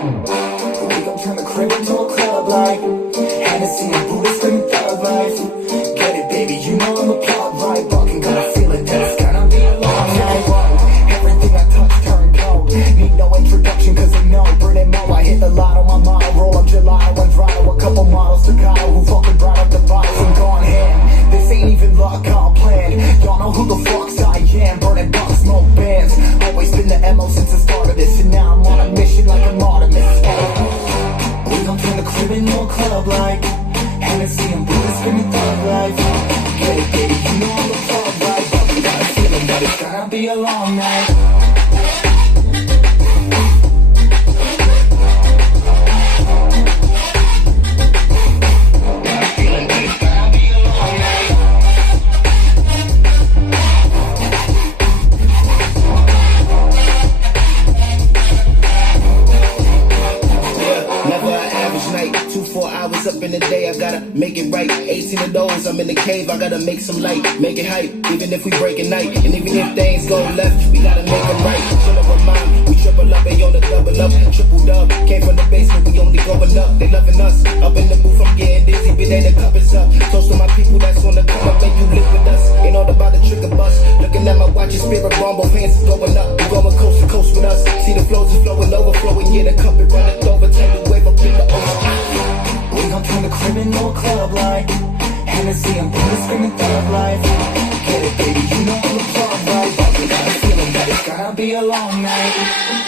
We gon' turn the crib into a club like Hennessy and Buddha screaming thug life. Get it, baby, you know I'm a plug right. Fucking got a feeling that it's gonna be a long night. Everything I touch turn cold. Need no introduction cause I know Britain Mo. I hit the lotto, my motto. Roll up gelato and throttle a couple models Staccato who fucking brought up the bottles and gone ham. This ain't even luck, all planned. Y'all know who the fucks I am. Burning bucks, smoke bands. Always been the MO since the start of this. And now I'm on a mission like a Artemis. We gon' turn the crib into a club like Hennessy and Buddha screaming thug life. Get it, baby, you know I'm a plug right. But we got a feeling that it's gonna be a long night. Up in the day, I gotta make it right. 18 of those, I'm in the cave, I gotta make some light, make it hype, even if we break at night. And even if things go left, we gotta make them right. Chill up a mind, we triple up, they on the double up, triple dub. Came from the basement, we only going up. They loving us, up in the booth, I'm getting dizzy, but then the cup is up. Toast to my people that's on the come up, and you live with us. Ain't all about the trick of bus. Looking at my watch, your spirit bomb, both hands is going up. We going coast to coast with us. See the flows is flowing, overflowing, yeah, the cup it running over. Take the wave up in the ocean. We gon' turn the crib into a club like Hennessy and Buddha screaming thug life. Get it, baby, you know I'm a plug right. But we got a feeling that it's gonna be a long night.